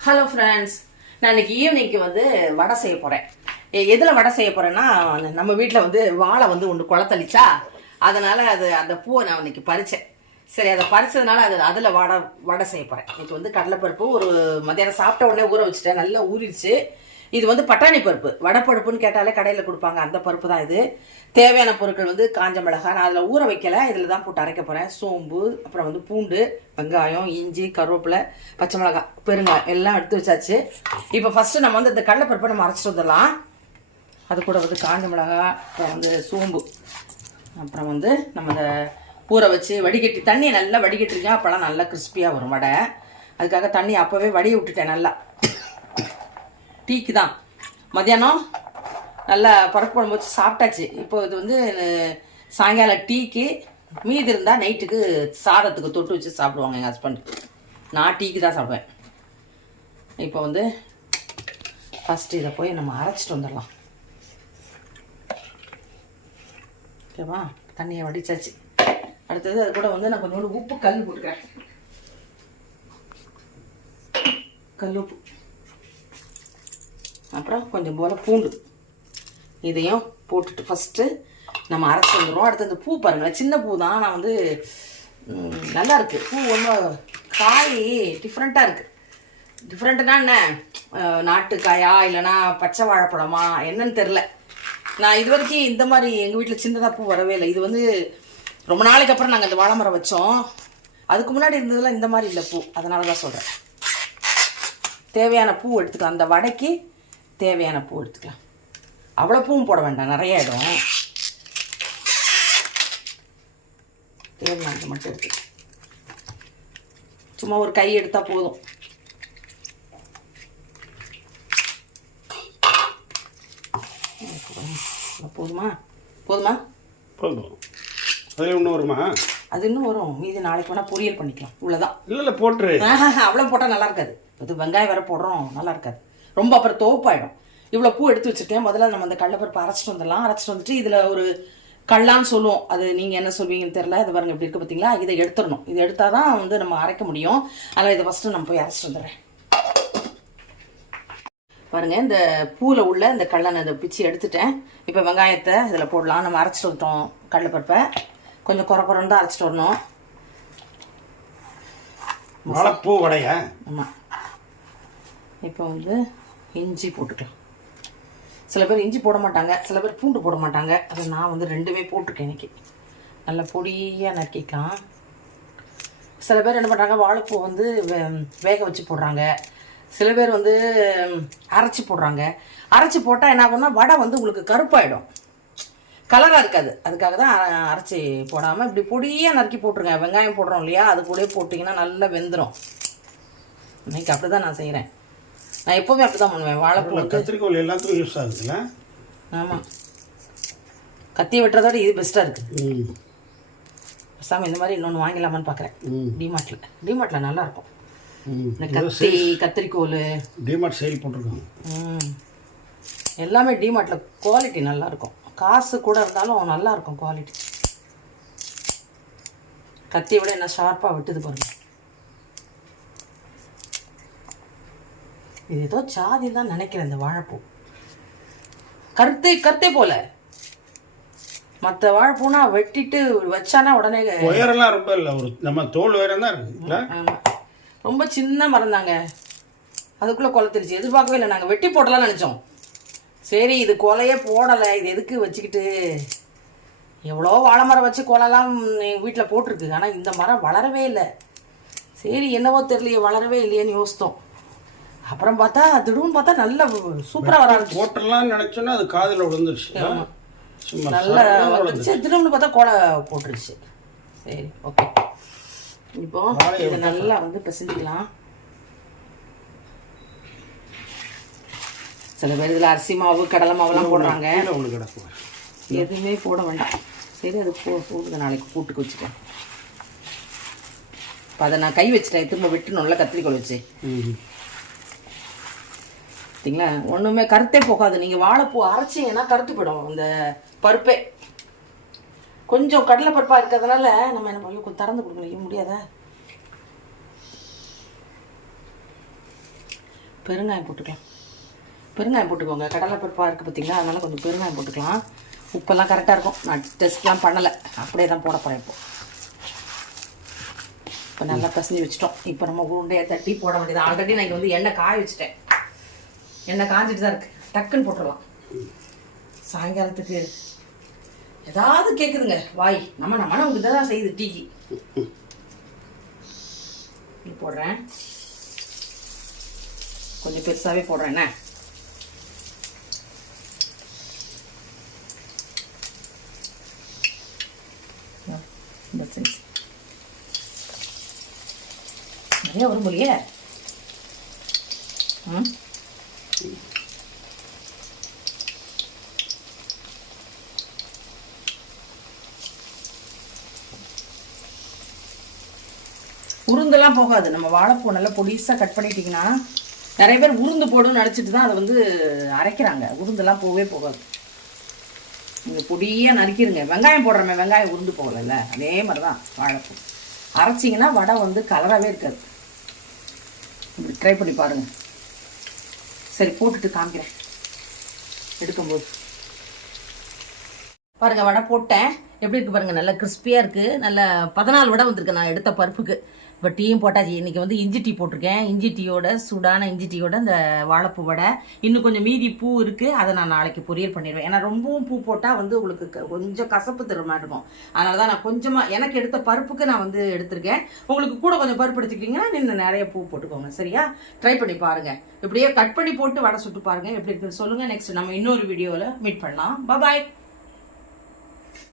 Hello friends நான் இன்னைக்கு ஈவினிங்க்கு வந்து வடை செய்ய போகிறேன் எதில் வடை செய்ய போகிறேன்னா நம்ம வீட்டில் வந்து வாழை வந்து ஒன்று குளத்தளிச்சா அதனால் அது அந்த பூவை நான் இன்னைக்கு பறித்தேன் சரி அதை பறித்ததுனால அது அதில் வடை வடை செய்ய போகிறேன் இன்னைக்கு வந்து கடலைப்பருப்பு ஒரு மத்தியானம் சாப்பிட்ட உடனே ஊற வச்சுட்டேன். நல்லா ஊறிடுச்சு. இது வந்து பட்டாணி பருப்பு. வடை பருப்புன்னு கேட்டாலே கடையில் கொடுப்பாங்க. அந்த பருப்பு தான் இது. தேவையான பொருட்கள் வந்து காஞ்ச மிளகாய். நான் அதில் ஊற வைக்கல. இதில் தான் போட்டு அரைக்க போகிறேன் சோம்பு அப்புறம் வந்து பூண்டு வெங்காயம் இஞ்சி கருவேப்பிலை பச்சை மிளகாய் பெருங்காயம் எல்லாம் எடுத்து வச்சாச்சு. இப்போ ஃபஸ்ட்டு நம்ம வந்து இந்த கடலைப்பருப்பை நம்ம அரைச்சிட்டு வந்துடலாம். அது கூட வந்து காஞ்ச மிளகாய் அப்புறம் வந்து சோம்பு அப்புறம் வந்து நம்ம இந்த ஊற வச்சு வடிகட்டி தண்ணியை நல்லா வடிகட்டிருக்கேன். அப்போலாம் நல்லா கிறிஸ்பியாக வரும் வடை. அதுக்காக தண்ணி அப்போவே வடிய விட்டுட்டேன் நல்லா. டீக்கு தான் மத்தியானம் நல்லா பருப்பு குழம்பு வச்சு சாப்பிட்டாச்சு. இப்போ இது வந்து சாயங்காலம் டீக்கு மீதி இருந்தால் நைட்டுக்கு சாதத்துக்கு தொட்டு வச்சு சாப்பிடுவாங்க எங்கள் ஹஸ்பண்ட் நான் டீக்கு தான் சாப்பிடுவேன். இப்போ வந்து ஃபஸ்ட்டு இதை போய் நம்ம அரைச்சிட்டு வந்துடலாம். ஓகேவா தண்ணியை வடிச்சாச்சு. அடுத்தது அது கூட வந்து நான் கொஞ்சோண்டு உப்பு கல் போட்டுக்கிறேன். கல் உப்பு. அப்புறம் கொஞ்சம் போல் பூண்டு. இதையும் போட்டுட்டு ஃபஸ்ட்டு நம்ம அரைச்சி வந்துடுவோம் அடுத்து அந்த பூ பாருங்களேன். சின்ன பூ தான் நான் வந்து நல்லா இருக்குது பூ ஒன்றும் காய் டிஃப்ரெண்ட்டாக இருக்குது டிஃப்ரெண்ட்டுனா என்ன? நாட்டுக்காயா இல்லைன்னா பச்சை வாழைப்பழமா? என்னன்னு தெரில நான் இது வரைக்கும் இந்த மாதிரி எங்கள் வீட்டில் சின்னதாக பூ வரவே இல்லை. இது வந்து ரொம்ப நாளைக்கு அப்புறம் நாங்கள் இந்த வாழை மரம் வச்சோம். அதுக்கு முன்னாடி இருந்ததெல்லாம் இந்த மாதிரி இல்லை பூ. அதனால தான் சொல்கிறேன் தேவையான பூ எடுத்துக்கலாம். அந்த வடைக்கு தேவையான பூ எடுத்துக்கலாம். அவ்வளோ பூவும் போட வேண்டாம் நிறைய இடம். தேவையானது மட்டும் எடுத்து சும்மா ஒரு கை எடுத்தால் போதும். போதுமா? போதுமா? போதும். அதில் இன்னும் வருமா? அது இன்னும் வரும். மீதி நாளைக்கு வேணால் பொரியல் பண்ணிக்கலாம். இவ்வளோதான் இல்லை இல்லை போட்டுரு. அவ்வளோ போட்டால் நல்லா இருக்காது. இது வெங்காயம் வேற போடுறோம். நல்லா இருக்காது. ரொம்ப அப்புறம் தோப்பாயிடும். இவ்வளோ பூ எடுத்து வச்சுருக்கேன் முதல்ல நம்ம அந்த கடலைப்பருப்பு அரைச்சிட்டு வந்துடலாம். அரைச்சிட்டு வந்துட்டு இதில் ஒரு கல்லான்னு சொல்லுவோம். அது நீங்கள் என்ன சொல்வீங்கன்னு தெரில இது பாருங்க இப்படி இருக்கு பார்த்தீங்களா இதை எடுத்துடணும். இது எடுத்தால் தான் வந்து நம்ம அரைக்க முடியும். அதனால் இதை ஃபஸ்ட்டு நம்ம போய் அரைச்சிட்டு வந்துடுறேன். பாருங்க இந்த பூவில் உள்ள இந்த கடலை இதை பிச்சு எடுத்துட்டேன். இப்போ வெங்காயத்தை இதில் போடலாம். நம்ம அரைச்சிட்டு வந்துட்டோம் கடலைப்பருப்பை கொஞ்சம் குறை குறைன்னு தான் அரைச்சிட்டு வரணும். வாழைப்பூ வடையா? ஆமாம் இப்போ வந்து இஞ்சி போட்டுக்கலாம். சில பேர் இஞ்சி போட மாட்டாங்க சில பேர் பூண்டு போட மாட்டாங்க. அது நான் வந்து ரெண்டுமே போட்டிருக்கேன் இன்னைக்கு. நல்லா பொடியாக நறுக்கிக்கலாம். சில பேர் என்ன பண்ணுறாங்க வாழைப்பூ வந்து வே- வேக வச்சு போடுறாங்க. சில பேர் வந்து அரைச்சி போடுறாங்க. அரைச்சி போட்டால் என்ன ஆகும்னா வடை வந்து உங்களுக்கு கருப்பாயிடும். கலராக இருக்காது. அதுக்காக தான் அரைச்சி போடாமல் இப்படி பொடியாக நறுக்கி போட்டுருங்க. வெங்காயம் போடுறோம் இல்லையா அது கூட போட்டிங்கன்னா நல்லா வெந்துடும் இன்றைக்கி அப்படி தான் நான் செய்கிறேன் நான் எப்போவுமே அப்படி தான் பண்ணுவேன் வாழைப்பூ கத்திரிக்கோல் எல்லாத்துக்கும் யூஸ் ஆகுதுல்ல ஆமாம் கத்தி வெட்டுறதோட இது பெஸ்ட்டாக இருக்குது ம். பேசாமல் இந்த மாதிரி இன்னொன்று வாங்கிடலாமான்னு பார்க்குறேன் டிமார்ட்டில் டிமார்ட்டில் நல்லா இருக்கும். ம். இந்த கத்தி கத்திரிக்கோல் டிமார்ட் சேல் போட்டிருக்காங்க. ம். எல்லாமே டிமார்ட்டில் குவாலிட்டி நல்லா இருக்கும். காசு கூட இருந்தாலும் நல்லா இருக்கும் குவாலிட்டி கத்தியை விட என்ன ஷார்ப்பாக வெட்டுது பாருங்க. இது ஏதோ சாதி தான் நினைக்கிறேன் இந்த வாழைப்பூ. கருத்தை கருத்தே போல. மற்ற வாழைப்பூனா வெட்டிட்டு வச்சானா உடனே உயரெல்லாம் ரொம்ப இல்லை ஒரு நம்ம தோல் உயரம் தான் இருக்கு. ரொம்ப சின்ன மரம் தாங்க. அதுக்குள்ளே கொலத்திருச்சு எதிர்பார்க்கவே இல்லை நாங்கள் வெட்டி போடலாம்னு நினச்சோம். சரி இது கொலையே போடலை. இது எதுக்கு வச்சுக்கிட்டு? எவ்வளோ வாழை மரம் வச்சு கொலைலாம் எங்கள் வீட்டில் போட்டிருக்கு. ஆனால் இந்த மரம் வளரவே இல்லை. சரி என்னவோ தெரியலையே வளரவே இல்லையேன்னு யோசித்தோம். அப்புறம் பார்த்தா திடீர்னு பார்த்தா நல்ல சூப்பராக வர போட்டுடலாம்னு நினைச்சோன்னா அது காதில் விழுந்துருச்சு. நல்லா வந்துருச்சு திரும்ப பார்த்தா கொலை போட்டுருச்சு. சரி ஓகே இப்போ இதை நல்லா வந்து பிசைஞ்சிக்கலாம். சில பேர் இதில் அரிசி மாவு கடலை மாவுலாம் போடுறாங்க. கீழே ஒன்று கிடக்கும் எதுவுமே போட வேண்டாம். சரி அது போ போடுங்க நாளைக்கு கூட்டுக்கு வச்சுக்கலாம். இப்போ அதை நான் கை வச்சுட்டேன். திரும்ப வெட்டணும்ல கத்திரிக்கோல் வச்சு. பார்த்தீங்களா ஒன்றுமே கருத்தே போகாது. நீங்கள் வாழைப்பூ அரைச்சிங்கன்னா கருத்து போயிடும். அந்த பருப்பே. கொஞ்சம் கடலை பருப்பாக இருக்கிறதுனால நம்ம என்ன பண்ணி கொஞ்சம் திறந்து கொடுக்க முடியாதா? பெருங்காயம் போட்டுக்கலாம். பெருங்காயம் போட்டுக்கோங்க. கடலைப்பருப்பாக இருக்குது பார்த்தீங்களா அதனால் கொஞ்சம் பெருங்காயம் போட்டுக்கலாம். உப்பெல்லாம் கரெக்டாக இருக்கும். நான் டெஸ்ட்லாம் பண்ணலை. அப்படியே தான் போட போகிறேன் இப்போ. இப்போ நல்லா பசஞ்சு வச்சிட்டோம். இப்போ நம்ம உருண்டையை தட்டி போட வேண்டியது. ஆல்ரெடி நான் இங்கே வந்து எண்ணெய் காய வச்சுட்டேன். எண்ணெய் காஞ்சிட்டு தான் இருக்கு. டக்குன்னு போட்டுடலாம். சாயங்காலத்துக்கு ஏதாவது கேட்குதுங்க வாய். நம்ம நம்ம நமக்கு தான் செய்யுது டீக்கு. போடுறேன். கொஞ்சம் பெருசாகவே போடுறேன். என்ன? இந்த நிறைய வரும் போலியே. ம்? உருந்தெல்லாம் போகாது. நம்ம வாழைப்பூ நல்லா பொடிசாக கட் பண்ணிட்டீங்கன்னா நிறைய பேர் உருந்து போடுன்னு நினச்சிட்டு தான் அதை வந்து அரைக்கிறாங்க. உருந்தெல்லாம் போகவே போகாது. நீங்கள் பொடியாக நறுக்கிடுங்க வெங்காயம் போடுறோமே வெங்காயம் உருந்து போகலைல்ல? அதே மாதிரி தான் வாழைப்பூ. அரைச்சிங்கன்னா வடை வந்து கலராகவே இருக்காது. இப்படி ட்ரை பண்ணி பாருங்கள் சரி போட்டுட்டு காமிக்கிறேன். எடுக்கும்போது. பாருங்கள் வடை போட்டேன். எப்படி இருக்குது பாருங்கள் நல்லா கிறிஸ்பியாக இருக்குது நல்ல பதினாலு வடை வந்திருக்கு நான் எடுத்த பருப்புக்கு. இப்போ டீயும் போட்டாச்சு. இன்றைக்கி வந்து இஞ்சி டீ போட்டிருக்கேன். இஞ்சி டீயோட சூடான இஞ்சி டீயோட இந்த வாழைப்பூ வடை. இன்னும் கொஞ்சம் மீதி பூ இருக்குது அதை நான் நாளைக்கு பொரியல் பண்ணிடுவேன். ஏன்னா ரொம்பவும் பூ போட்டால் வந்து உங்களுக்கு க- கொஞ்சம் கசப்பு தர மாதிரி இருக்கும். அதனால தான் நான் கொஞ்சமாக எனக்கு எடுத்த பருப்புக்கு நான் வந்து எடுத்திருக்கேன். உங்களுக்கு கூட கொஞ்சம் பருப்பு எடுத்துக்கிட்டிங்கன்னா இன்னும் நிறைய பூ போட்டுக்கோங்க. சரியா? ட்ரை பண்ணி பாருங்கள் இப்படியே கட் பண்ணி போட்டு வடை சுட்டு பாருங்கள் எப்படி இருக்குன்னு சொல்லுங்கள் நெக்ஸ்ட் நம்ம இன்னொரு வீடியோவில் மீட் பண்ணலாம். பாய்